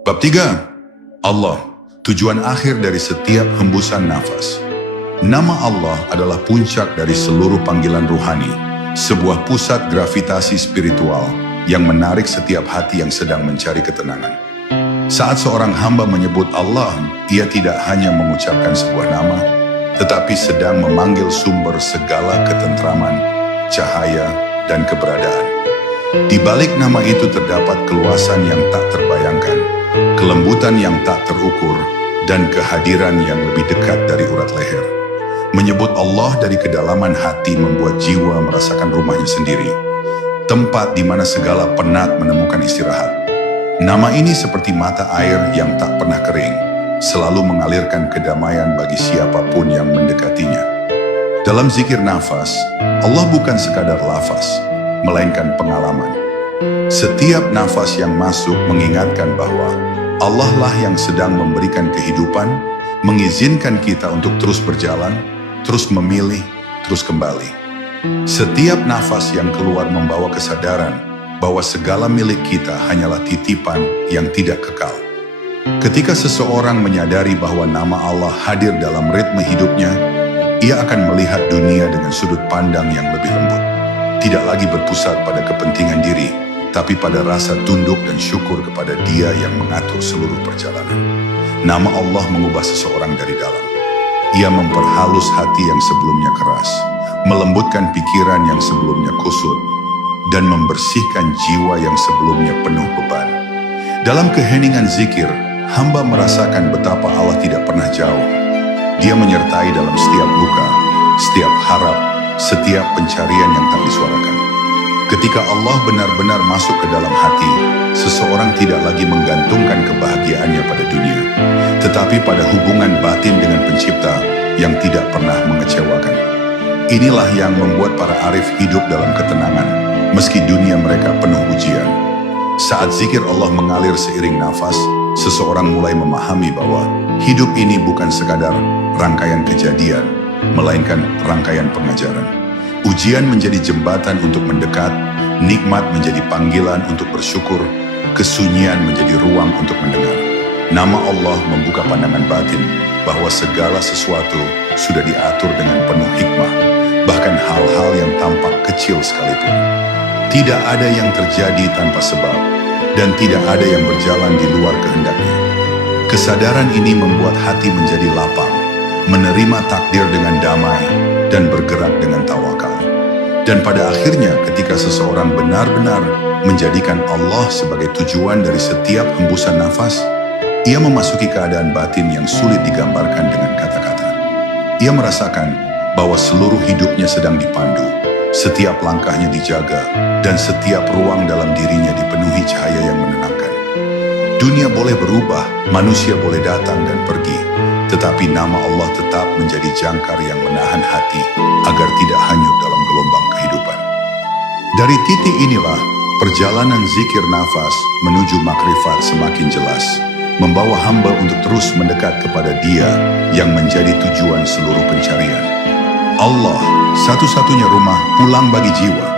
Bab 3. Allah, tujuan akhir dari setiap hembusan nafas. Nama Allah adalah puncak dari seluruh panggilan ruhani, sebuah pusat gravitasi spiritual yang menarik setiap hati yang sedang mencari ketenangan. Saat seorang hamba menyebut Allah, ia tidak hanya mengucapkan sebuah nama, tetapi sedang memanggil sumber segala ketentraman, cahaya, dan keberadaan. Di balik nama itu terdapat keluasan yang tak terbayangkan, kelembutan yang tak terukur, dan kehadiran yang lebih dekat dari urat leher. Menyebut Allah dari kedalaman hati membuat jiwa merasakan rumahnya sendiri, tempat di mana segala penat menemukan istirahat. Nama ini seperti mata air yang tak pernah kering, selalu mengalirkan kedamaian bagi siapapun yang mendekatinya. Dalam zikir nafas, Allah bukan sekadar lafaz, melainkan pengalaman. Setiap nafas yang masuk mengingatkan bahwa Allah lah yang sedang memberikan kehidupan, mengizinkan kita untuk terus berjalan, terus memilih, terus kembali. Setiap nafas yang keluar membawa kesadaran bahwa segala milik kita hanyalah titipan yang tidak kekal. Ketika seseorang menyadari bahwa nama Allah hadir dalam ritme hidupnya, ia akan melihat dunia dengan sudut pandang yang lebih lembut. Tidak lagi berpusat pada kepentingan diri, tapi pada rasa tunduk dan syukur kepada Dia yang mengatur seluruh perjalanan. Nama Allah mengubah seseorang dari dalam. Ia memperhalus hati yang sebelumnya keras, melembutkan pikiran yang sebelumnya kusut, dan membersihkan jiwa yang sebelumnya penuh beban. Dalam keheningan zikir, hamba merasakan betapa Allah tidak pernah jauh. Dia menyertai dalam setiap luka, setiap harap, setiap pencarian yang tak disuarakan. Ketika Allah benar-benar masuk ke dalam hati, seseorang tidak lagi menggantungkan kebahagiaannya pada dunia, tetapi pada hubungan batin dengan Pencipta yang tidak pernah mengecewakan. Inilah yang membuat para arif hidup dalam ketenangan, meski dunia mereka penuh ujian. Saat zikir Allah mengalir seiring nafas, seseorang mulai memahami bahwa hidup ini bukan sekadar rangkaian kejadian, melainkan rangkaian pengajaran. Ujian menjadi jembatan untuk mendekat, nikmat menjadi panggilan untuk bersyukur, kesunyian menjadi ruang untuk mendengar. Nama Allah membuka pandangan batin bahwa segala sesuatu sudah diatur dengan penuh hikmah, bahkan hal-hal yang tampak kecil sekalipun. Tidak ada yang terjadi tanpa sebab, dan tidak ada yang berjalan di luar kehendaknya. Kesadaran ini membuat hati menjadi lapang, menerima takdir dengan damai, dan bergerak dengan tawakal. Dan pada akhirnya ketika seseorang benar-benar menjadikan Allah sebagai tujuan dari setiap hembusan nafas, ia memasuki keadaan batin yang sulit digambarkan dengan kata-kata. Ia merasakan bahwa seluruh hidupnya sedang dipandu, setiap langkahnya dijaga, dan setiap ruang dalam dirinya dipenuhi cahaya yang menenangkan. Dunia boleh berubah, manusia boleh datang dan pergi, tetapi nama Allah tetap menjadi jangkar yang menahan hati agar tidak hanyut dalam gelombang kehidupan. Dari titik inilah, perjalanan zikir nafas menuju makrifat semakin jelas, membawa hamba untuk terus mendekat kepada Dia yang menjadi tujuan seluruh pencarian. Allah, satu-satunya rumah pulang bagi jiwa.